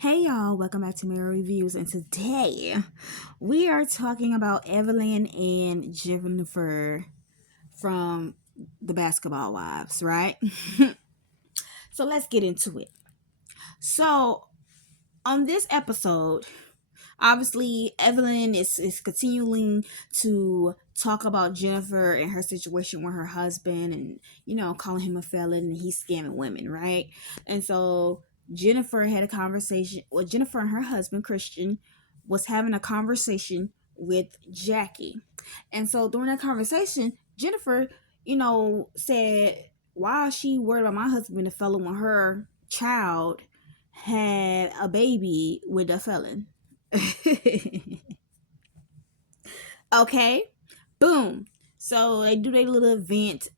Hey y'all, welcome back to Mirror Reviews, and today we are talking about Evelyn and Jennifer from the Basketball Wives, right? So let's get into it. So on this episode, obviously Evelyn is continuing to talk about Jennifer and her situation with her husband and calling him a felon and he's scamming women, right? And so Jennifer had a conversation, well, Jennifer and her husband Christian was having a conversation with Jackie. And so during that conversation, Jennifer, said, why is she worried about my husband being a felon when her child had a baby with a felon? Okay, boom. So they do their little event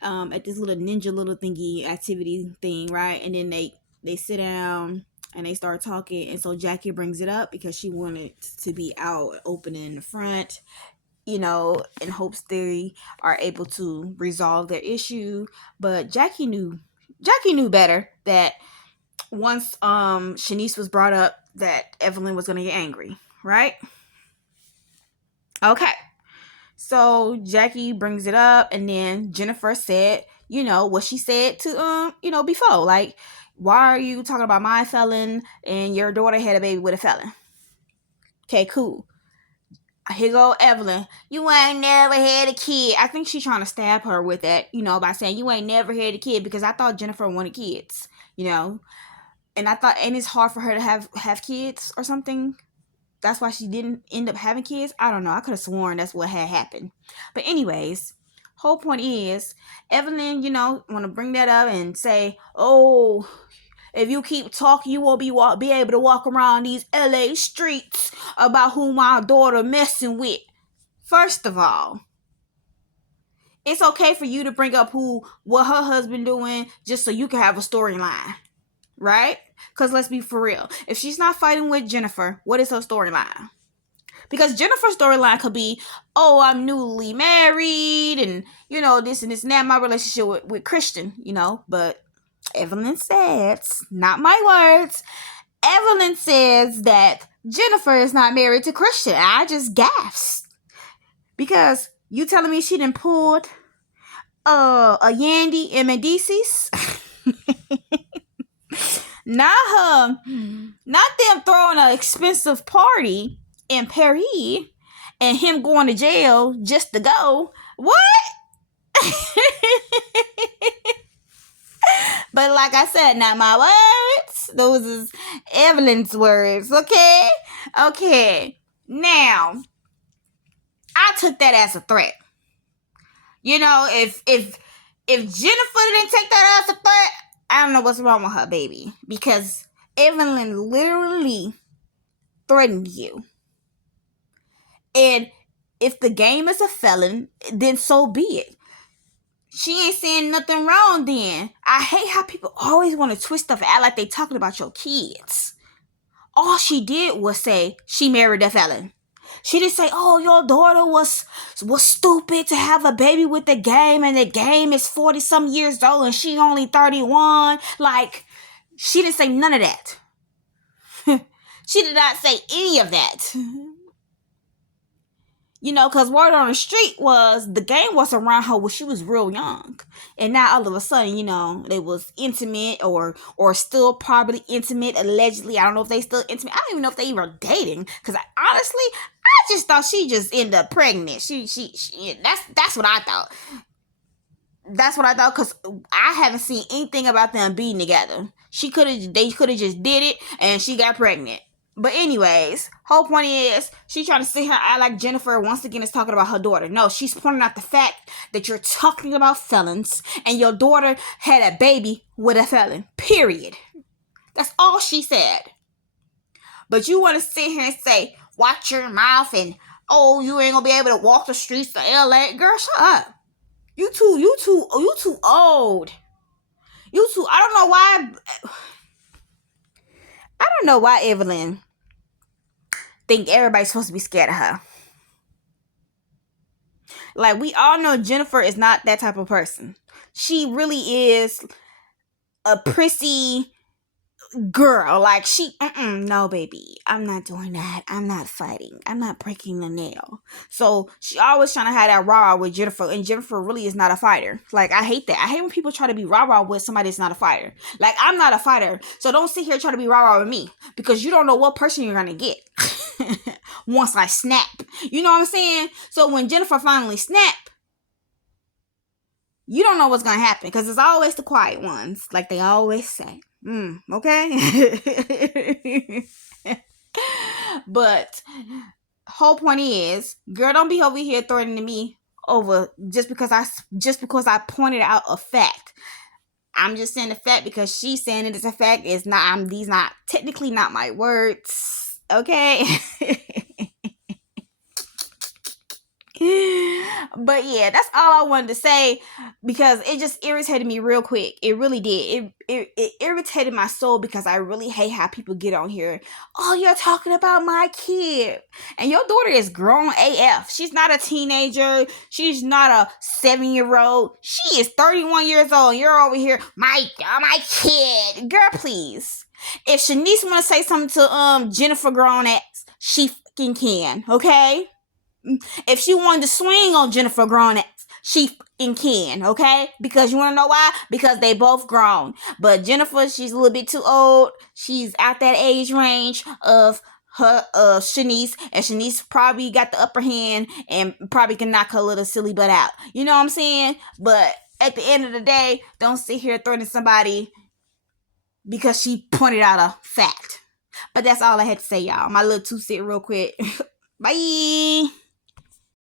at this little ninja little thingy activity thing, right? And then they sit down and they start talking. And so Jackie brings it up because she wanted to be out open in the front, in hopes they are able to resolve their issue. But Jackie knew better that once Shanice was brought up that Evelyn was gonna get angry, right? Okay. So Jackie brings it up, and then Jennifer said, what she said to before, like, why are you talking about my felon and your daughter had a baby with a felon? Okay, cool. Here go Evelyn. You ain't never had a kid. I think she's trying to stab her with that, by saying you ain't never had a kid, because I thought Jennifer wanted kids, and I thought, and it's hard for her to have kids or something. That's why she didn't end up having kids. I don't know. I could have sworn that's what had happened. But anyways, whole point is Evelyn, want to bring that up and say, oh, if you keep talking, you won't be able to walk around these LA streets about who my daughter messing with. First of all, it's okay for you to bring up what her husband doing just so you can have a storyline, right? Because let's be for real. If she's not fighting with Jennifer, what is her storyline? Because Jennifer's storyline could be, oh, I'm newly married and, this and this and that, my relationship with Christian, But Evelyn says, not my words, Evelyn says that Jennifer is not married to Christian. I just gasped. Because you telling me she done pulled a Yandy in Medicis? Not them throwing an expensive party in Paris and him going to jail just to go. What? But like I said, not my words. Those is Evelyn's words, okay? Okay. Now, I took that as a threat. If Jennifer didn't take that as a threat, I don't know what's wrong with her, baby. Because Evelyn literally threatened you. And if the game is a felon, then so be it. She ain't saying nothing wrong then. I hate how people always want to twist stuff and act like they talking about your kids. All she did was say she married a felon. She didn't say, oh, your daughter was stupid to have a baby with the game and the game is 40-some years old and she only 31. Like, she didn't say none of that. She did not say any of that. Because word on the street was the game was around her when she was real young. And now all of a sudden, they was intimate or still probably intimate, allegedly. I don't know if they still intimate. I don't even know if they even dating. Because honestly, I just thought she just ended up pregnant. She that's what I thought. That's what I thought, because I haven't seen anything about them being together. They could have just did it and she got pregnant. But anyways, whole point is she trying to sit here act like Jennifer once again is talking about her daughter. No, she's pointing out the fact that you're talking about felons and your daughter had a baby with a felon. Period. That's all she said. But you want to sit here and say, watch your mouth and, oh, you ain't gonna be able to walk the streets of LA. Girl, shut up. You too old. I don't know why Evelyn think everybody's supposed to be scared of her. Like, we all know Jennifer is not that type of person. She really is a prissy, girl, like no, baby, I'm not doing that. I'm not fighting. I'm not breaking the nail. So she always trying to have that rah rah with Jennifer, and Jennifer really is not a fighter. Like, I hate that. I hate when people try to be rah rah with somebody that's not a fighter. Like, I'm not a fighter, so don't sit here trying to be rah rah with me, because you don't know what person you're gonna get once I snap. You know what I'm saying? So when Jennifer finally snap, you don't know what's gonna happen, because it's always the quiet ones, like they always say. Okay. But whole point is, girl, don't be over here threatening me over just because I pointed out a fact. I'm just saying the fact because she's saying it is a fact. It's not. These not technically not my words. Okay. But yeah, that's all I wanted to say, because it just irritated me real quick. It really did. It irritated my soul, because I really hate how people get on here. Oh, you're talking about my kid, and your daughter is grown AF. She's not a teenager. She's not a 7-year-old. She is 31 years old. And you're over here, my kid, girl. Please, if Shanice want to say something to Jennifer grown ass, she fucking can. Okay. If she wanted to swing on Jennifer grown ass, she fucking can, okay? Because you want to know why? Because they both grown. But Jennifer, she's a little bit too old. She's at that age range of her Shanice, and Shanice probably got the upper hand and probably can knock her little silly butt out. You know what I'm saying? But at the end of the day, don't sit here threatening somebody because she pointed out a fact. But that's all I had to say, y'all. My little two-cent real quick. Bye.